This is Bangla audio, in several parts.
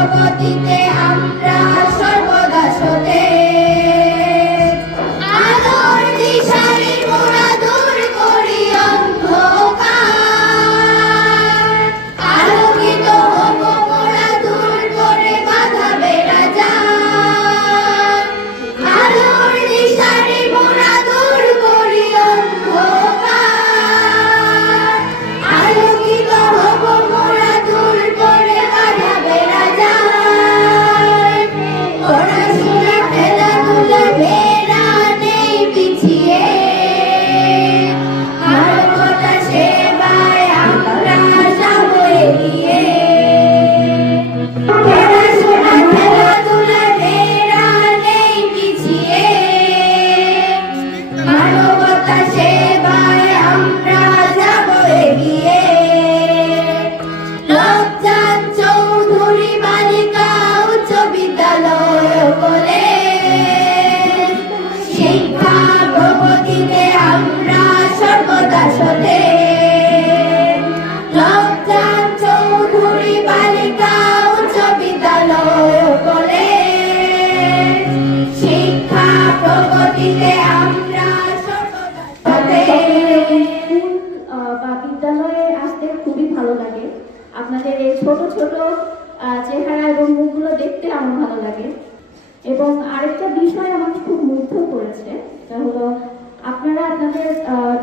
প্রগতিতে আমরা সর্বদা সতেজ। আলোর দিশারি মোরা দূর করি অন্ধকার। আলোকিত হব মোরা দূর করে বাধা বেড়া যায়। আলোর দিশারি সতেজ। চৌধুরী বালিকা উচ্চ বিদ্যালয় বলে। শিক্ষা প্রগতিতে বা বিদ্যালয়ে আসতে খুবই ভালো লাগে। আপনাদের এই ছোট ছোট চেহারা এবং মুখগুলো দেখতে আমার ভালো লাগে। এবং আরেকটা বিষয় আমাকে খুব মুগ্ধ করেছে, সেটা হলো আপনারা আপনাদের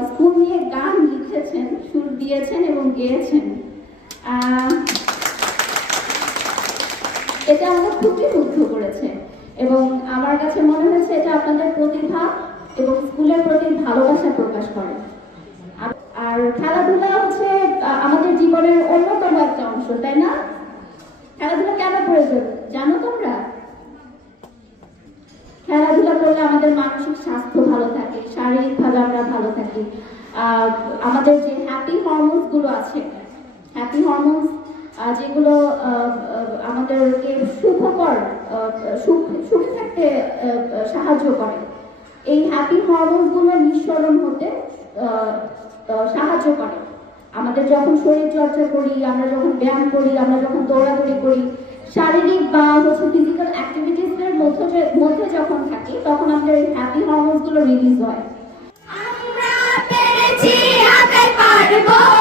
স্কুল নিয়ে গান লিখেছেন, সুর দিয়েছেন এবং গেয়েছেন। এটা আমাকে খুবই মুগ্ধ করেছে এবং আমার কাছে মনে হয়েছে এটা আপনাদের প্রতিভা এবং স্কুলের প্রতি ভালোবাসা প্রকাশ করে। আর- খেলাধুলা হচ্ছে আমাদের জীবনের অন্যতম একটা অংশ, তাই না? খেলাধুলা কেন প্রয়োজন, জানো তোমরা? খেলাধুলা করলে আমাদের মানসিক স্বাস্থ্য ভালো থাকে শারীরিকভাবে আমরা ভালো থাকি। আমাদের যে হ্যাপি হরমোনসগুলো আছে হ্যাপি হরমোনস যেগুলো আমাদেরকে সুখকর সুখ, সুখে থাকতে সাহায্য করে। এই হ্যাপি হরমোনসগুলো নিঃসরণ হতে সাহায্য করে। আমাদের যখন শরীর চর্চা করি, আমরা যখন ব্যায়াম করি, আমরা যখন দৌড়াদৌড়ি করি, শারীরিক বা হচ্ছে ফিজিক্যাল অ্যাক্টিভিটিস এর মধ্যে মধ্যে যখন থাকি, তখন আমাদের হ্যাপি হরমোনসগুলো রিলিজ হয়। Goodbye.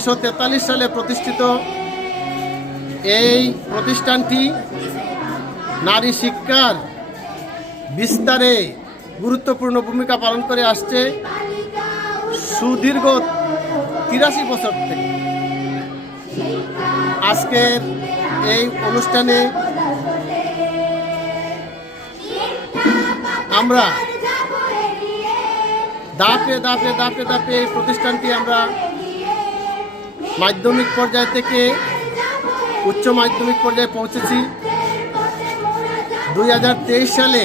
উনিশশো সালে প্রতিষ্ঠিত এই প্রতিষ্ঠানটি নারী শিক্ষার বিস্তারে গুরুত্বপূর্ণ ভূমিকা পালন করে আসছে সুদীর্ঘ তিরাশি বছর থেকে। আজকের এই অনুষ্ঠানে আমরা দাপে দাপে দাপে দাপে এই প্রতিষ্ঠানটি আমরা মাধ্যমিক পর্যায় থেকে উচ্চ মাধ্যমিক পর্যায়ে পৌঁছেছি। দুই হাজার তেইশ সালে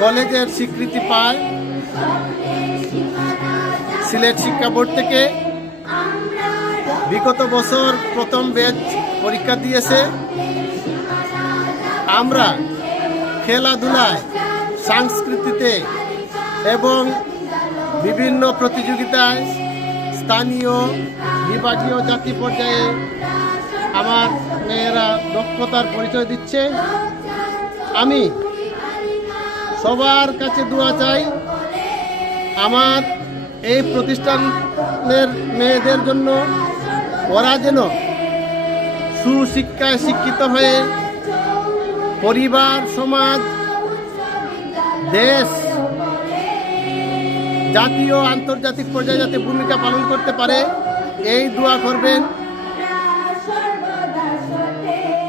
কলেজের স্বীকৃতি পায় সিলেট শিক্ষা বোর্ড থেকে। বিগত বছর প্রথম ব্যাচ পরীক্ষা দিয়েছে। আমরা খেলাধুলায়, সংস্কৃতিতে এবং বিভিন্ন প্রতিযোগিতায় স্থানীয় বিভাগীয় জাতি পর্যায়ে আমার মেয়েরা দক্ষতার পরিচয় দিচ্ছে। আমি সবার কাছে দোয়া চাই, আমার এই প্রতিষ্ঠানের মেয়েদের জন্য ওরা যেন সুশিক্ষায় শিক্ষিত হয়ে পরিবার, সমাজ, দেশ জাতীয় আন্তর্জাতিক পর্যায়ে যাতে ভূমিকা পালন করতে পারে এই দোয়া করবেন সর্বদা সতেজ।